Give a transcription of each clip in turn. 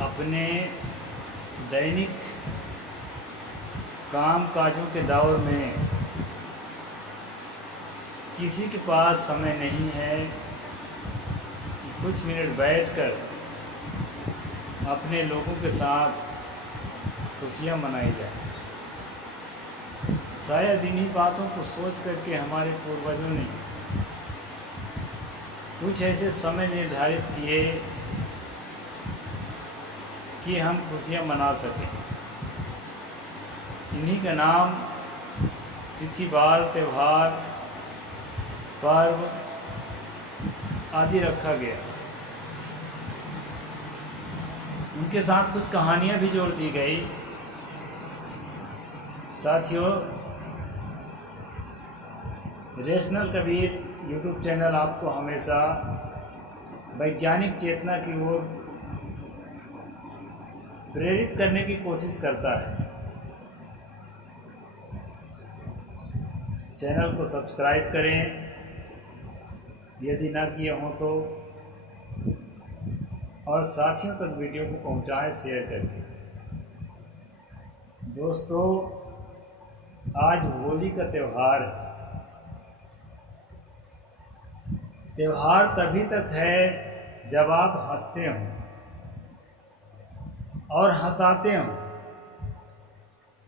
अपने दैनिक काम काजों के दौर में किसी के पास समय नहीं है कि कुछ मिनट बैठकर अपने लोगों के साथ खुशियाँ मनाई जाए। शायद इन्हीं बातों को सोच करके हमारे पूर्वजों ने कुछ ऐसे समय निर्धारित किए कि हम खुशियाँ मना सकें। इन्हीं का नाम तिथि, बार, त्यौहार, पर्व आदि रखा गया। उनके साथ कुछ कहानियाँ भी जोड़ दी गई। साथियों, रेशनल कबीर यूट्यूब चैनल आपको हमेशा वैज्ञानिक चेतना की ओर प्रेरित करने की कोशिश करता है। चैनल को सब्सक्राइब करें यदि ना किए हों तो, और साथियों तक वीडियो को पहुंचाएं शेयर करके। दोस्तों, आज होली का त्यौहार है। त्यौहार तभी तक है जब आप हंसते हो और हंसाते हो,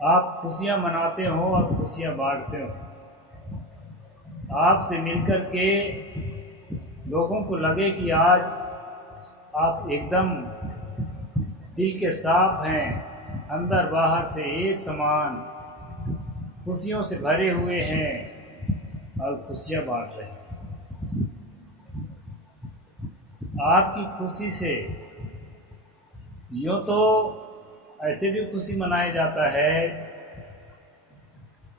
आप खुशियाँ मनाते हो और खुशियाँ बांटते हो। आपसे मिलकर के लोगों को लगे कि आज आप एकदम दिल के साफ हैं, अंदर बाहर से एक समान खुशियों से भरे हुए हैं और खुशियाँ बांट रहे हैं। आपकी खुशी से यूँ तो ऐसे भी खुशी मनाया जाता है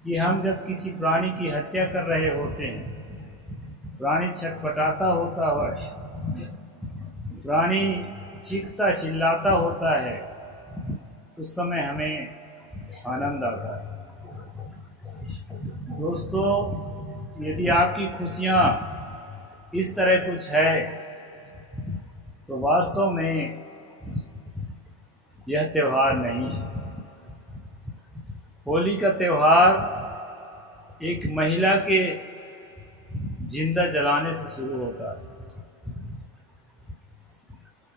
कि हम जब किसी प्राणी की हत्या कर रहे होते हैं, प्राणी छटपटाता होता है, प्राणी चीखता चिल्लाता होता है, उस समय हमें आनंद आता है। दोस्तों, यदि आपकी खुशियाँ इस तरह कुछ है तो वास्तव में यह त्यौहार नहीं है। होली का त्यौहार एक महिला के जिंदा जलाने से शुरू होता है।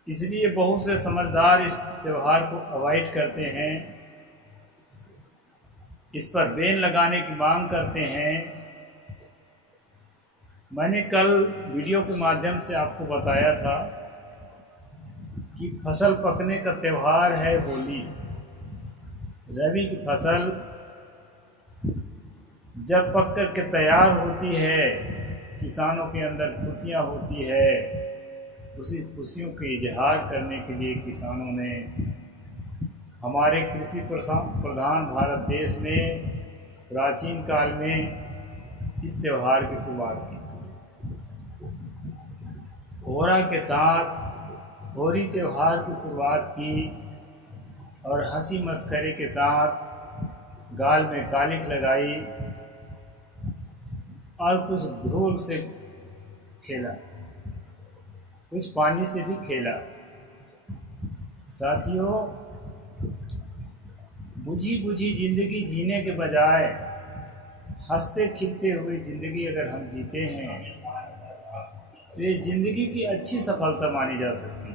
इसलिए बहुत से समझदार इस त्यौहार को अवॉइड करते हैं, इस पर बैन लगाने की मांग करते हैं। मैंने कल वीडियो के माध्यम से आपको बताया था कि फसल पकने का त्यौहार है होली। रबी की फसल जब पक कर के तैयार होती है, किसानों के अंदर खुशियाँ होती है। उसी खुशियों के इजहार करने के लिए किसानों ने हमारे कृषि प्रधान भारत देश में प्राचीन काल में इस त्यौहार की शुरुआत की। होरा के साथ होली त्यौहार की शुरुआत की और हंसी मस्खरे के साथ गाल में कालिख लगाई और कुछ धूल से खेला, कुछ पानी से भी खेला। साथियों, बुझी बुझी ज़िंदगी जीने के बजाय हंसते खिलते हुए ज़िंदगी अगर हम जीते हैं तो ये ज़िंदगी की अच्छी सफलता मानी जा सकती है।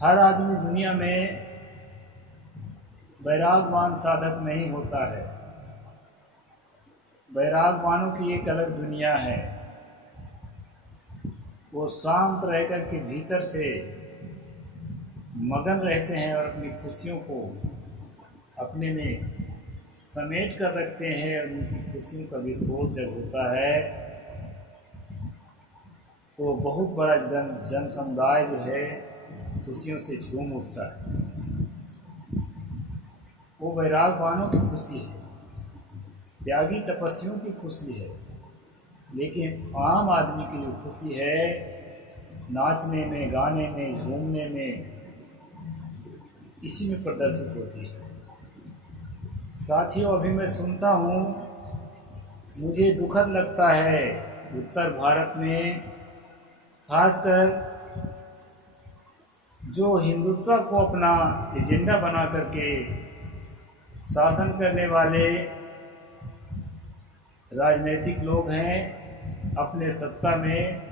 हर आदमी दुनिया में वैरागवान साधक नहीं होता है। वैरागवानों की एक अलग दुनिया है। वो शांत रहकर के भीतर से मगन रहते हैं और अपनी खुशियों को अपने में समेट कर रखते हैं, और उनकी खुशियों का विस्फोट जब होता है तो बहुत बड़ा जन समुदाय जो है खुशियों से झूम उठता है। वो वैरागवानों की खुशी है, त्यागी तपस्वियों की खुशी है। लेकिन आम आदमी की जो खुशी है नाचने में, गाने में, झूमने में, इसी में प्रदर्शित होती है। साथियों, अभी मैं सुनता हूँ, मुझे दुखद लगता है उत्तर भारत में खासकर जो हिंदुत्व को अपना एजेंडा बना करके शासन करने वाले राजनीतिक लोग हैं, अपने सत्ता में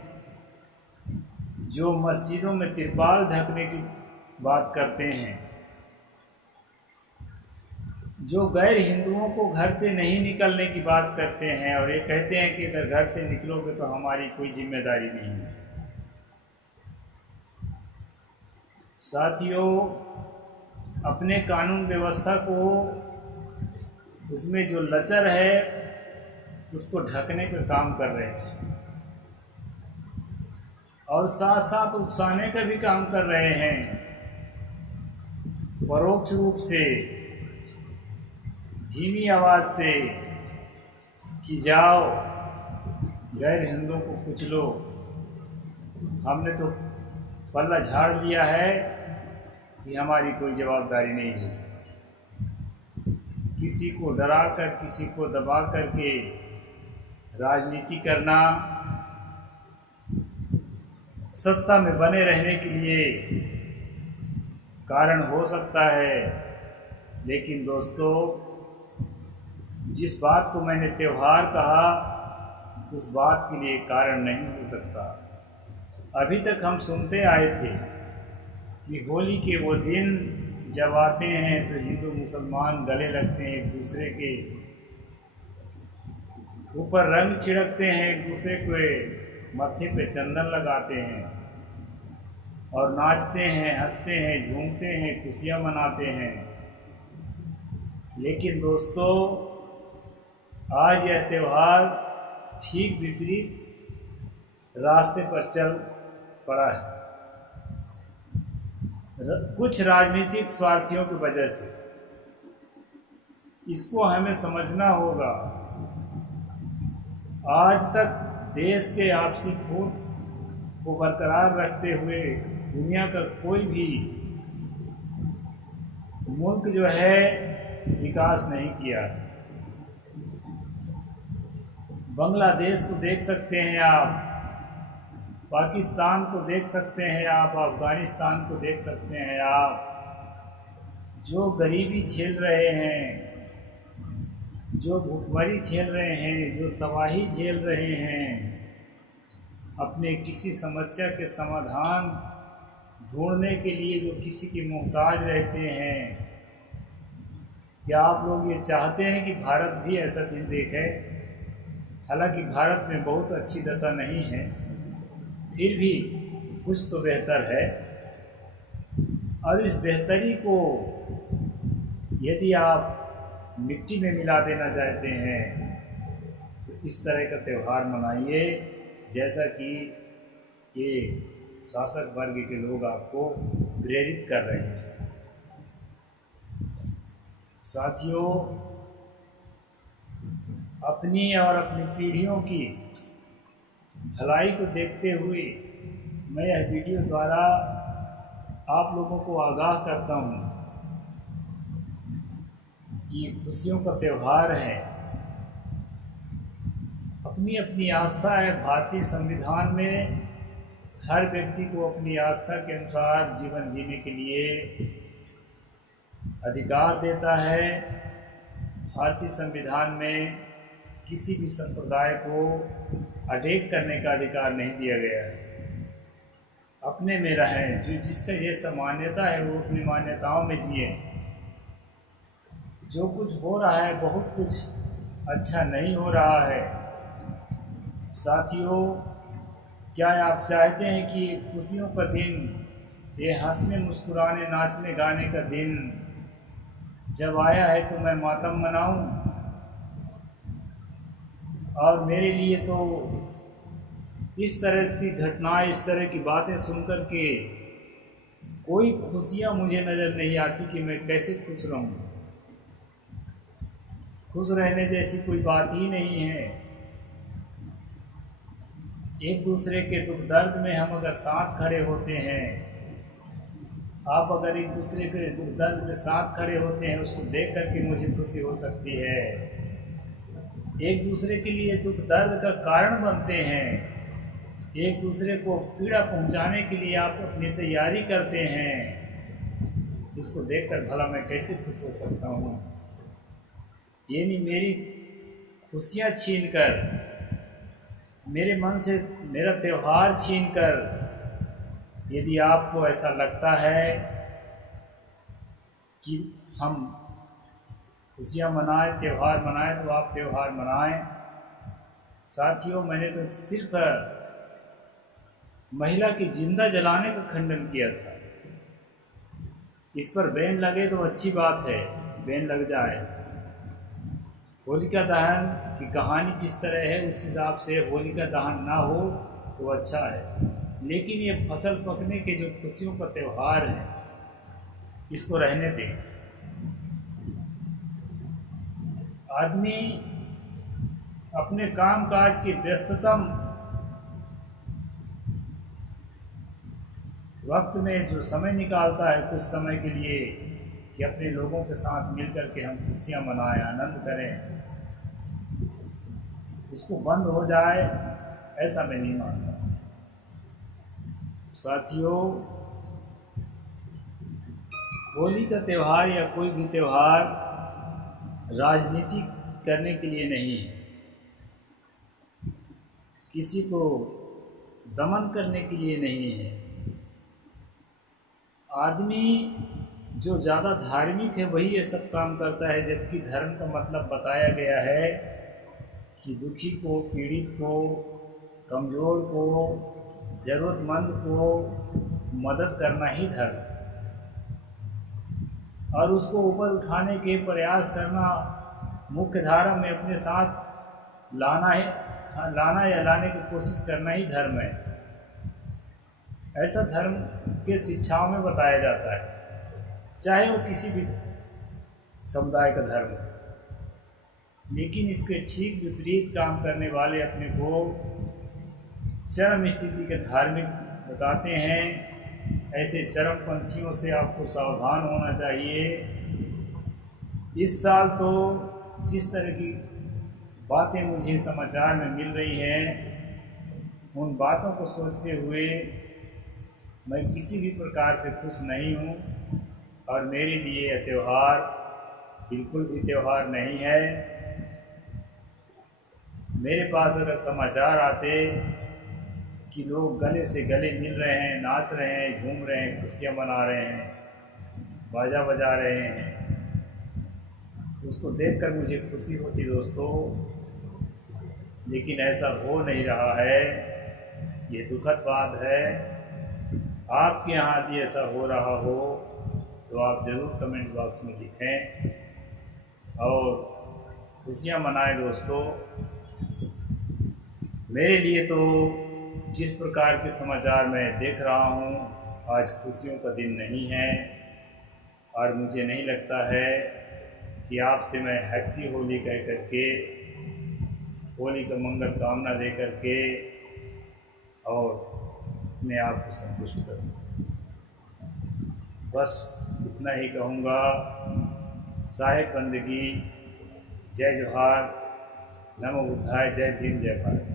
जो मस्जिदों में तिरपाल ढकने की बात करते हैं, जो गैर हिंदुओं को घर से नहीं निकलने की बात करते हैं और ये कहते हैं कि अगर घर से निकलोगे तो हमारी कोई जिम्मेदारी नहीं है। साथियों, अपने कानून व्यवस्था को उसमें जो लचर है उसको ढकने का काम कर रहे हैं और साथ साथ उकसाने का भी काम कर रहे हैं, परोक्ष रूप से, धीमी आवाज़ से, कि जाओ गैर हिंदुओं को कुचलो। हमने तो पल्ला झाड़ लिया है कि हमारी कोई जवाबदारी नहीं है। किसी को डरा कर, किसी को दबा करके राजनीति करना सत्ता में बने रहने के लिए कारण हो सकता है, लेकिन दोस्तों, जिस बात को मैंने त्यौहार कहा उस बात के लिए कारण नहीं हो सकता। अभी तक हम सुनते आए थे कि होली के वो दिन जब आते हैं तो हिंदू मुसलमान गले लगते हैं, एक दूसरे के ऊपर रंग छिड़कते हैं, एक दूसरे के माथे पे चंदन लगाते हैं और नाचते हैं, हंसते हैं, झूमते हैं, खुशियाँ मनाते हैं। लेकिन दोस्तों, आज यह त्यौहार ठीक विपरीत रास्ते पर चल पड़ा है, कुछ राजनीतिक स्वार्थियों की वजह से। इसको हमें समझना होगा। आज तक देश के आपसी फूट को बरकरार रखते हुए दुनिया का कोई भी मुल्क जो है विकास नहीं किया। बांग्लादेश को देख सकते हैं आप, पाकिस्तान को देख सकते हैं आप, अफ़गानिस्तान को देख सकते हैं आप, जो गरीबी झेल रहे हैं, जो भुखमरी झेल रहे हैं, जो तबाही झेल रहे हैं, अपने किसी समस्या के समाधान ढूंढने के लिए जो किसी के मोहताज रहते हैं। क्या आप लोग ये चाहते हैं कि भारत भी ऐसा दिन देखे? हालांकि भारत में बहुत अच्छी दशा नहीं है, फिर भी कुछ तो बेहतर है। और इस बेहतरी को यदि आप मिट्टी में मिला देना चाहते हैं तो इस तरह का त्यौहार मनाइए जैसा कि ये शासक वर्ग के लोग आपको प्रेरित कर रहे हैं। साथियों, अपनी और अपनी पीढ़ियों की भलाई को देखते हुए मैं यह वीडियो द्वारा आप लोगों को आगाह करता हूँ कि खुशियों का त्यौहार है। अपनी अपनी आस्था है। भारतीय संविधान में हर व्यक्ति को अपनी आस्था के अनुसार जीवन जीने के लिए अधिकार देता है। भारतीय संविधान में किसी भी संप्रदाय को अटैक करने का अधिकार नहीं दिया गया है। अपने में रहें, जो जिसका जैसा मान्यता है वो अपनी मान्यताओं में जिए। जो कुछ हो रहा है बहुत कुछ अच्छा नहीं हो रहा है। साथियों, क्या आप चाहते हैं कि खुशियों का दिन, ये हंसने मुस्कुराने नाचने गाने का दिन जब आया है तो मैं मातम मनाऊं? और मेरे लिए तो इस तरह की घटनाएं, इस तरह की बातें सुनकर के कोई खुशियाँ मुझे नज़र नहीं आती कि मैं कैसे खुश रहूं। खुश रहने जैसी कोई बात ही नहीं है। एक दूसरे के दुख दर्द में हम अगर साथ खड़े होते हैं, आप अगर एक दूसरे के दुख दर्द में साथ खड़े होते हैं, उसको देख करके मुझे खुशी हो सकती है। एक दूसरे के लिए दुख दर्द का कारण बनते हैं, एक दूसरे को पीड़ा पहुंचाने के लिए आप अपनी तैयारी करते हैं, इसको देखकर भला मैं कैसे खुश हो सकता हूँ। यानी मेरी खुशियाँ छीनकर, मेरे मन से मेरा त्यौहार छीनकर, यदि आपको ऐसा लगता है कि हम खुशियाँ मनाएं, त्यौहार मनाएं, तो आप त्यौहार मनाएं। साथियों, मैंने तो सिर्फ महिला की जिंदा जलाने का खंडन किया था। इस पर बैन लगे तो अच्छी बात है, बैन लग जाए। होलिका दहन की कहानी जिस तरह है उस हिसाब से होलिका दहन ना हो तो अच्छा है, लेकिन ये फसल पकने के जो खुशियों का त्यौहार है इसको रहने दें। आदमी अपने कामकाज की व्यस्ततम वक्त में जो समय निकालता है कुछ समय के लिए कि अपने लोगों के साथ मिलकर के हम खुशियाँ मनाएं, आनंद करें, उसको बंद हो जाए, ऐसा मैं नहीं मानता। साथियों, होली का त्यौहार या कोई भी त्यौहार राजनीति करने के लिए नहीं है, किसी को दमन करने के लिए नहीं है। आदमी जो ज़्यादा धार्मिक है वही ये सब काम करता है, जबकि धर्म का मतलब बताया गया है कि दुखी को, पीड़ित को, कमज़ोर को, ज़रूरतमंद को मदद करना ही धर्म, और उसको ऊपर उठाने के प्रयास करना, मुख्य धारा में अपने साथ लाना या लाने की कोशिश करना ही धर्म है। ऐसा धर्म के शिक्षाओं में बताया जाता है, चाहे वो किसी भी समुदाय का धर्म हो। लेकिन इसके ठीक विपरीत काम करने वाले अपने को चरम स्थिति के धार्मिक बताते हैं। ऐसे चरमपंथियों से आपको सावधान होना चाहिए। इस साल तो जिस तरह की बातें मुझे समाचार में मिल रही हैं, उन बातों को सोचते हुए मैं किसी भी प्रकार से खुश नहीं हूँ, और मेरे लिए यह त्यौहार बिल्कुल भी त्यौहार नहीं है। मेरे पास अगर समाचार आते कि लोग गले से गले मिल रहे हैं, नाच रहे हैं, झूम रहे हैं, खुशियाँ मना रहे हैं, बाजा बजा रहे हैं, उसको देखकर मुझे खुशी होती दोस्तों। लेकिन ऐसा हो नहीं रहा है, ये दुखद बात है। आपके यहाँ यदि ऐसा हो रहा हो तो आप ज़रूर कमेंट बॉक्स में लिखें और खुशियाँ मनाएं दोस्तों। मेरे लिए तो जिस प्रकार के समाचार मैं देख रहा हूँ, आज खुशियों का दिन नहीं है, और मुझे नहीं लगता है कि आपसे मैं हैप्पी होली कह करके, होली का मंगल कामना दे करके और अपने आप को संतुष्ट करूँ। बस इतना ही कहूँगा। साहिब बंदगी, जय जोहार, नमो बुद्धाय, जय भीम, जय भारत।